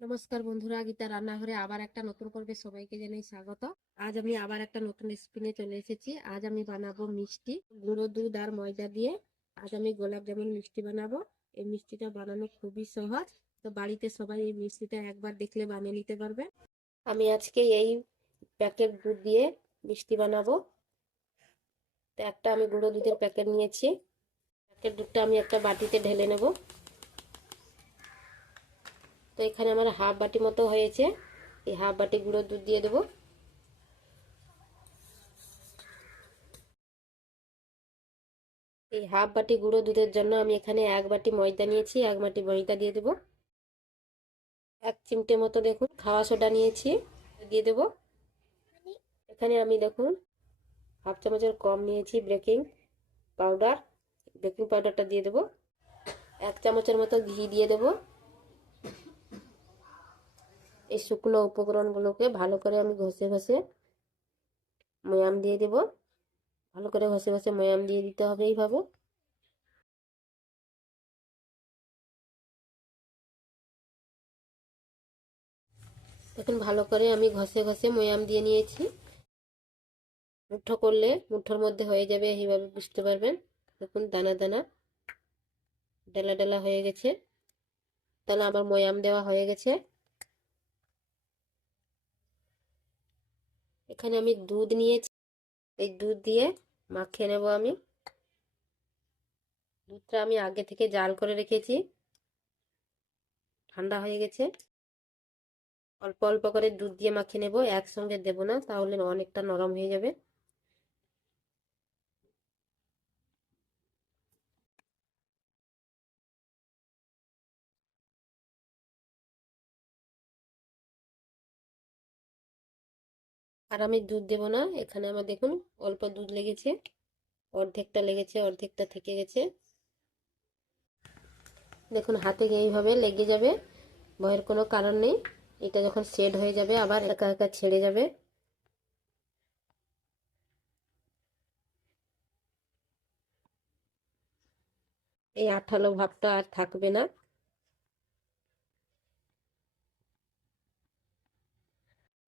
নমস্কার বন্ধুরা, গীতা রান্নাঘরে আবার একটা নতুন পর্বে সবাইকে জানাই স্বাগত। আজ আমি আবার একটা নতুন রেসিপি নিয়ে চলে এসেছি। আজ আমি বানাবো মিষ্টি, গুঁড়ো দুধ আর ময়দা দিয়ে। আজ আমি গোলাপ জামুন মিষ্টি বানাবো। এই মিষ্টিটা বানানো খুবই সহজ, তো বাড়িতে সবাই এই মিষ্টিটা একবার দেখলে বানিয়ে নিতে পারবে। আমি আজকে এই প্যাকেট দুধ দিয়ে মিষ্টি বানাবো। তো একটা আমি গুঁড়ো দুধের প্যাকেট নিয়েছি। প্যাকেট দুধটা আমি একটা বাটিতে ঢেলে নেব। তো এখানে আমার হাফ বাটি মতো হয়েছে। এই হাফ বাটি গুঁড়ো দুধ দিয়ে দেবো। এই হাফ বাটি গুঁড়ো দুধের জন্য আমি এখানে এক বাটি ময়দা নিয়েছি। এক বাটি ময়দা দিয়ে দেবো। এক চিমটে মতো দেখুন খাওয়া সোডা নিয়েছি, দিয়ে দেবো। এখানে আমি দেখুন হাফ চামচের কম নিয়েছি পাউডার। বেকিং পাউডারটা দিয়ে দেবো। এক চামচের মতো ঘি দিয়ে দেবো। এই শুকনো উপকরণগুলোকে ভালো করে আমি ঘষে ঘষে ময়াম দিয়ে দেবো। ভালো করে ঘষে ঘষে ময়াম দিয়ে দিতে হবে এইভাবে। দেখুন ভালো করে আমি ঘষে ঘষে ময়াম দিয়ে নিয়েছি। মুঠো করলে মুঠোর মধ্যে হয়ে যাবে, এইভাবে বুঝতে পারবেন। দেখুন দানা দানা ডালা ডালা হয়ে গেছে। তাহলে আমার ময়াম দেওয়া হয়ে গেছে। এখানে আমি দুধ নিয়েছি। এই দুধ দিয়ে মাখিয়ে নেব আমি। দুধটা আমি আগে থেকে জাল করে রেখেছি, ঠান্ডা হয়ে গেছে। অল্প অল্প করে দুধ দিয়ে মাখিয়ে নেব, একসঙ্গে দেব না, তাহলে অনেকটা নরম হয়ে যাবে। আর আমি দুধ দেব না। এখানে আমার দেখুন অল্প দুধ লেগেছে, অর্ধেকটা লেগেছে, অর্ধেকটা থেকে গেছে। দেখুন হাতে এইভাবে লেগে যাবে, ভয়ের কোনো কারণ নেই। এটা যখন সেট হয়ে যাবে আবার একা একা ছেড়ে যাবে। এই আঠালো ভাবটা আর থাকবে না।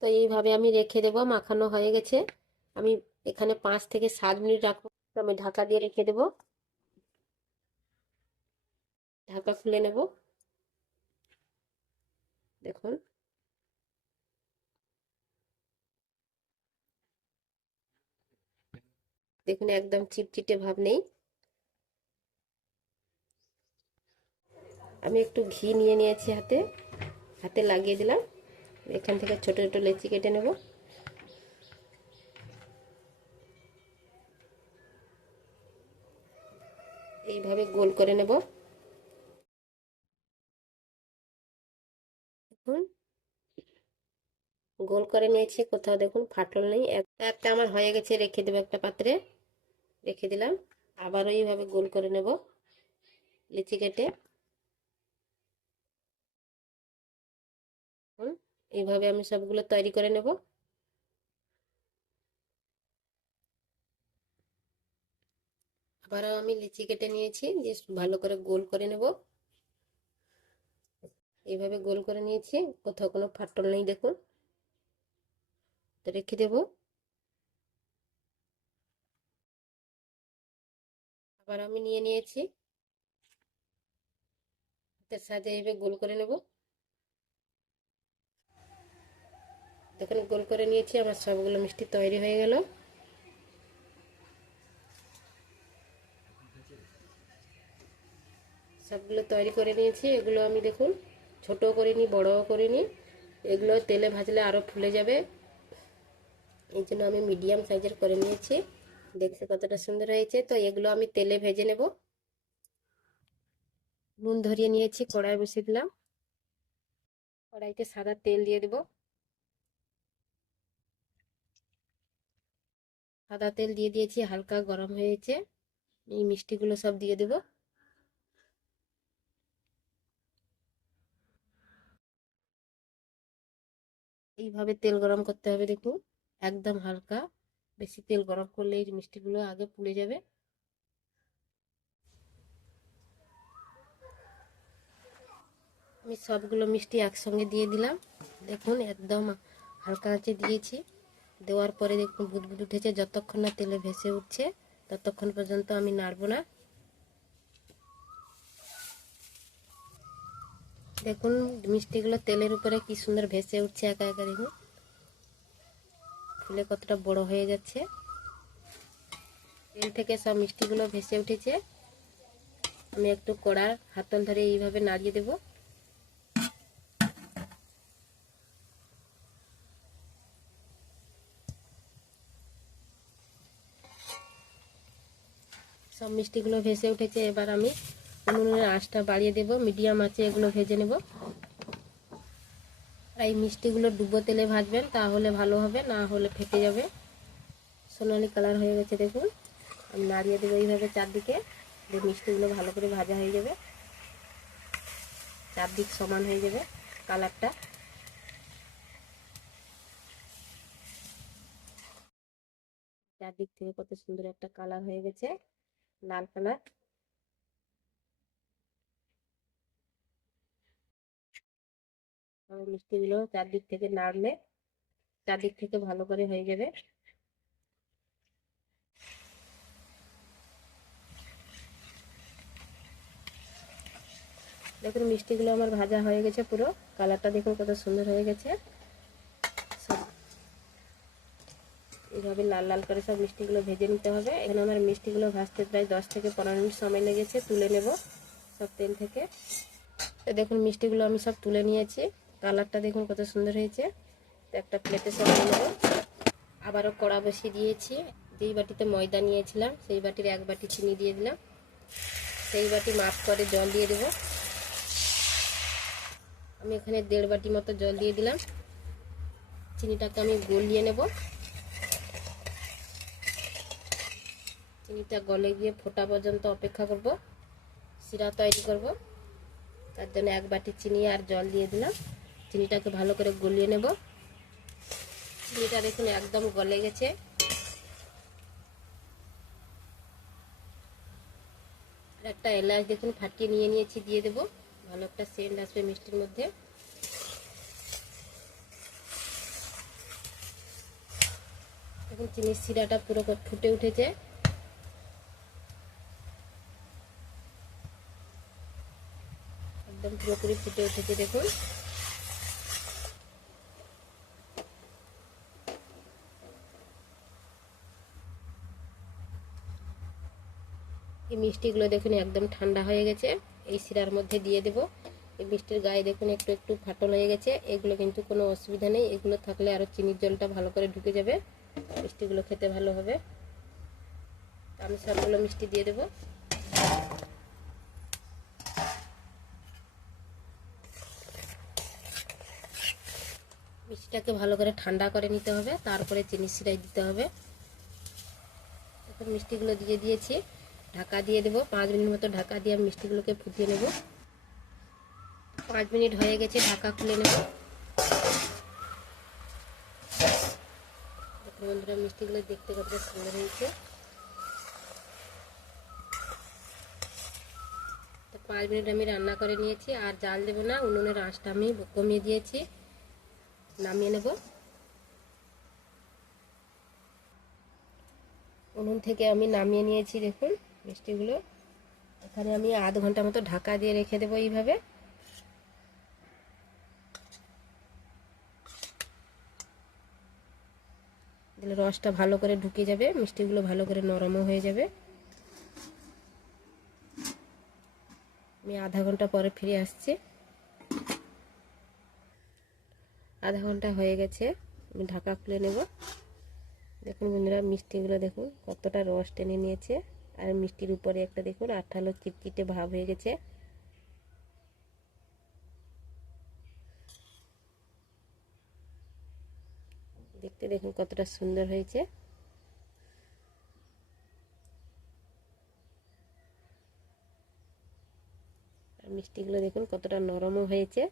তো এইভাবে আমি রেখে দেবো। মাখানো হয়ে গেছে। আমি এখানে 5 থেকে 7 মিনিট রাখবো। তো আমি ঢাকা দিয়ে রেখে দেবো। ঢাকা খুলে নেব। দেখুন দেখুন একদম চিটচিটে ভাব নেই। আমি একটু ঘি নিয়ে নিয়েছি হাতে, হাতে লাগিয়ে দিলাম। এখান থেকে ছোট ছোট লেচি কেটে নেব। এইভাবে গোল করে নেব। দেখুন গোল করে নিয়েছি, কোথাও দেখুন ফাটল নেই। একটা আমার হয়ে গেছে, রেখে দেবো একটা পাত্রে। রেখে দিলাম। আবারও এইভাবে গোল করে নেব লিচি কেটে। এইভাবে আমি সবগুলো তৈরি করে নেব। আবারও আমি লিচি কেটে নিয়েছি, দিয়ে ভালো করে গোল করে নেব। এইভাবে গোল করে নিয়েছি, কোথাও কোনো ফাটল নেই দেখুন। তো রেখে দেব। আবার আমি নিয়ে নিয়েছি, হাতের সাহায্যে এইভাবে গোল করে নেব। দেখুন গোল করে নিয়েছি, আমার সবগুলো মিষ্টি তৈরি হয়ে গেল। সবগুলো তৈরি করে নিয়েছি। এগুলো আমি দেখুন ছোট করিনি, বড়ও করিনি। এগুলো তেলে ভাজলে আরও ফুলে যাবে, এই জন্য আমি মিডিয়াম সাইজের করে নিয়েছি। দেখতে কতটা সুন্দর হয়েছে। তো এগুলো আমি তেলে ভেজে নেব। নুন ধরিয়ে নিয়েছি, কড়াই বসিয়ে দিলাম। কড়াইতে সাদা তেল দিয়ে দেব। সাদা তেল দিয়ে দিয়েছি, হালকা গরম হয়েছে। এই মিষ্টিগুলো সব দিয়ে দেব। এইভাবে তেল গরম করতে হবে দেখুন, একদম হালকা। বেশি তেল গরম করলে এই মিষ্টিগুলো আগে পুড়ে যাবে। আমি সবগুলো মিষ্টি একসঙ্গে দিয়ে দিলাম। দেখুন একদম হালকা আঁচে দিয়েছি। দেওয়ার পরে দেখুন বুদবুদ উঠেছে। যতক্ষণ না তেলে ভেসে উঠছে ততক্ষণ পর্যন্ত আমি নাড়ব না। দেখুন মিষ্টিগুলো তেলের উপরে কি সুন্দর ভেসে উঠছে একা একা। দেখুন ফুলে কতটা বড় হয়ে যাচ্ছে। তেল থেকে সব মিষ্টিগুলো ভেসে উঠেছে। আমি একটু কড়ার হাতল ধরে এইভাবে নাড়িয়ে দেব। সব মিষ্টিগুলো ভেসে উঠেছে। এবার আমি উনুনের আঁচটা বাড়িয়ে দেব, মিডিয়াম আঁচে এগুলো ভেজে নেব। আর এই মিষ্টিগুলো ডুবো তেলে ভাজবেন, তাহলে ভালো হবে, না হলে ফেটে যাবে। সোনালি কালার হয়ে গেছে দেখুন। আমি নাড়িয়ে দেবো এইভাবে চারদিকে, যে মিষ্টিগুলো ভালো করে ভাজা হয়ে যাবে, চারদিক সমান হয়ে যাবে কালারটা। চারদিক থেকে কত সুন্দর একটা কালার হয়ে গেছে, লাল কালার। মিষ্টিগুলো চারদিক থেকে নাড়লে চারদিক থেকে ভালো করে হয়ে যাবে। দেখুন মিষ্টিগুলো আমার ভাজা হয়ে গেছে, পুরো কালারটা দেখুন কত সুন্দর হয়ে গেছে। এইভাবে লাল লাল করে সব মিষ্টিগুলো ভেজে নিতে হবে। এখানে আমার মিষ্টিগুলো ভাজতে প্রায় 10 থেকে 15 মিনিট সময় লেগেছে। তুলে নেব সব তেল থেকে। তো দেখুন মিষ্টিগুলো আমি সব তুলে নিয়েছি। কালারটা দেখুন কত সুন্দর হয়েছে। তো একটা প্লেটে সব নিয়ে নেব। আবারও কড়া বসিয়ে দিয়েছি। যেই বাটিতে ময়দা নিয়েছিলাম সেই বাটির 1 বাটি চিনি দিয়ে দিলাম। সেই বাটি মাপ করে জল দিয়ে দেব। আমি এখানে 1.5 বাটি মতো জল দিয়ে দিলাম। চিনিটাকে আমি গলিয়ে নেব। চিনিটা গলে গিয়ে ফোটা পর্যন্ত অপেক্ষা করব। শিরা তৈরি করব, তার জন্য 1 বাটি চিনি আর জল দিয়ে দিলাম। চিনিটাকে ভালো করে গলিয়ে নেব। চিনিটা দেখুন একদম গলে গেছে। আর একটা এলাচ দেখুন ফাটিয়ে নিয়ে নিয়েছি, দিয়ে দেব। ভালো একটা সেন্ট আসবে মিষ্টির মধ্যে। দেখুন চিনির শিরাটা পুরো ফুটে উঠেছে। একদম পুরোপুরি ফুটে উঠেছে দেখুন। এই মিষ্টিগুলো দেখুন একদম ঠান্ডা হয়ে গেছে। এই শিরার মধ্যে দিয়ে দেব। এই মিষ্টির গায়ে দেখুন একটু একটু ফাটল হয়ে গেছে। এগুলো কিন্তু কোনো অসুবিধা নেই, এগুলো থাকলে আরও চিনির জলটা ভালো করে ঢুকে যাবে, মিষ্টিগুলো খেতে ভালো হবে। আমি সবগুলো মিষ্টি দিয়ে দেব। মিষ্টিটাকে ভালো করে ঠান্ডা করে নিতে হবে, তারপরে চিনি শিরায় দিতে হবে। এখন মিষ্টিগুলো দিয়ে দিয়েছি, ঢাকা দিয়ে দেবো। 5 মিনিট মতো ঢাকা দিয়ে মিষ্টিগুলোকে ফুটিয়ে নেব। 5 মিনিট হয়ে গেছে, ঢাকা খুলে নেব। বন্ধুরা মিষ্টিগুলো দেখতে কতটা সুন্দর হয়েছে। তো 5 মিনিট আমি রান্না করে নিয়েছি, আর জাল দেবো না। উনুনের আঁচটা আমি কমিয়ে দিয়েছি। নামিয়ে নেব। উনুন থেকে আমি নামিয়ে নিয়েছি দেখুন মিষ্টিগুলো। এখানে আমি আধ ঘন্টা মতো ঢাকা দিয়ে রেখে দেবো এইভাবে। দিলে রসটা ভালো করে ঢুকে যাবে, মিষ্টিগুলো ভালো করে নরমও হয়ে যাবে। আমি আধা ঘন্টা পরে ফিরে আসছি। আধা ঘন্টা হয়ে গেছে, আমি ঢাকা খুলে নেব। দেখুন বন্ধুরা মিষ্টিগুলো দেখুন কতটা রস টেনে নিয়েছে, আর মিষ্টির উপরে একটা দেখুন আঠালো চিটচিটে ভাব হয়ে গেছে। দেখতে দেখুন কতটা সুন্দর হয়েছে। আর মিষ্টিগুলো দেখুন কতটা নরমও হয়েছে।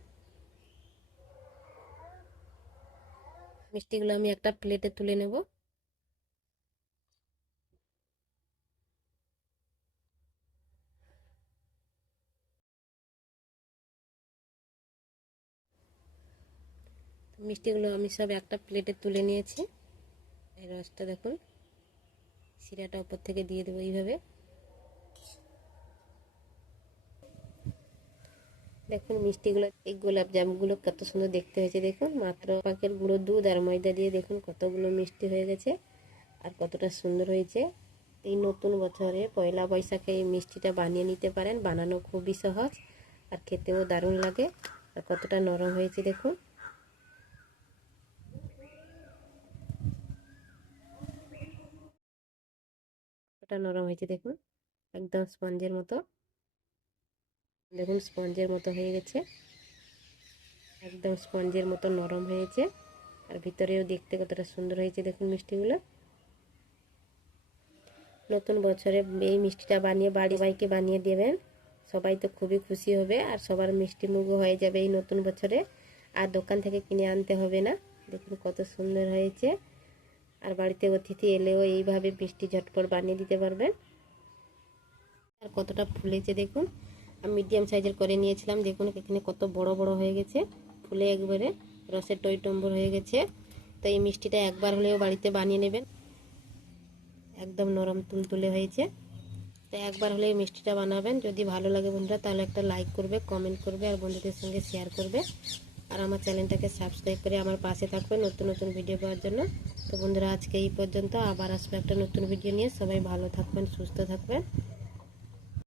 মিষ্টিগুলো আমি একটা প্লেটে তুলে নেব। মিষ্টিগুলো আমি সব একটা প্লেটে তুলে নিয়েছি। এই রসটা দেখুন, শিরাটা উপর থেকে দিয়ে দেবো এইভাবে। দেখুন মিষ্টিগুলো, এই গোলাপ জামগুলো কত সুন্দর দেখতে হয়েছে দেখুন। মাত্র পাকের গুঁড়ো দুধ আর ময়দা দিয়ে দেখুন কতগুলো মিষ্টি হয়ে গেছে আর কতটা সুন্দর হয়েছে। এই নতুন বছরে পয়লা বৈশাখে এই মিষ্টিটা বানিয়ে নিতে পারেন। বানানো খুবই সহজ আর খেতেও দারুণ লাগে। আর কতটা নরম হয়েছে দেখুন। কতটা নরম হয়েছে দেখুন, একদম স্পঞ্জের মতো। দেখুন স্পঞ্জের মতো হয়ে গেছে, একদম স্পঞ্জের মতো নরম হয়েছে। আর ভিতরেও দেখতে কতটা সুন্দর হয়েছে দেখুন মিষ্টিগুলো। নতুন বছরে এই মিষ্টিটা বানিয়ে বাড়ি বাইকে বানিয়ে দেবেন, সবাই তো খুবই খুশি হবে আর সবার মিষ্টি মুখও হয়ে যাবে এই নতুন বছরে। আর দোকান থেকে কিনে আনতে হবে না। দেখুন কত সুন্দর হয়েছে। আর বাড়িতে অতিথি এলেও এইভাবে মিষ্টি ঝটপট বানিয়ে দিতে পারবেন। আর কতটা ফুলেছে দেখুন। আমি মিডিয়াম সাইজের করে নিয়েছিলাম, দেখুন এখানে কত বড় বড় হয়ে গেছে, ফুলে একবারে রসের টইটম্বর হয়ে গেছে। তো এই মিষ্টিটা একবার হলেও বাড়িতে বানিয়ে নেবেন, একদম নরম তুলতুলে হয়েছে। তো একবার হলে এই মিষ্টিটা বানাবেন। যদি ভালো লাগে বন্ধুরা তাহলে একটা লাইক করবে, কমেন্ট করবে আর বন্ধুদের সঙ্গে শেয়ার করবে। আর আমার চ্যানেলটাকে সাবস্ক্রাইব করে আমার পাশে থাকবে নতুন নতুন ভিডিও পাওয়ার জন্য। তো বন্ধুরা আজকে এই পর্যন্ত, আবার আসবে একটা নতুন ভিডিও নিয়ে। সবাই ভালো থাকবেন, সুস্থ থাকবেন।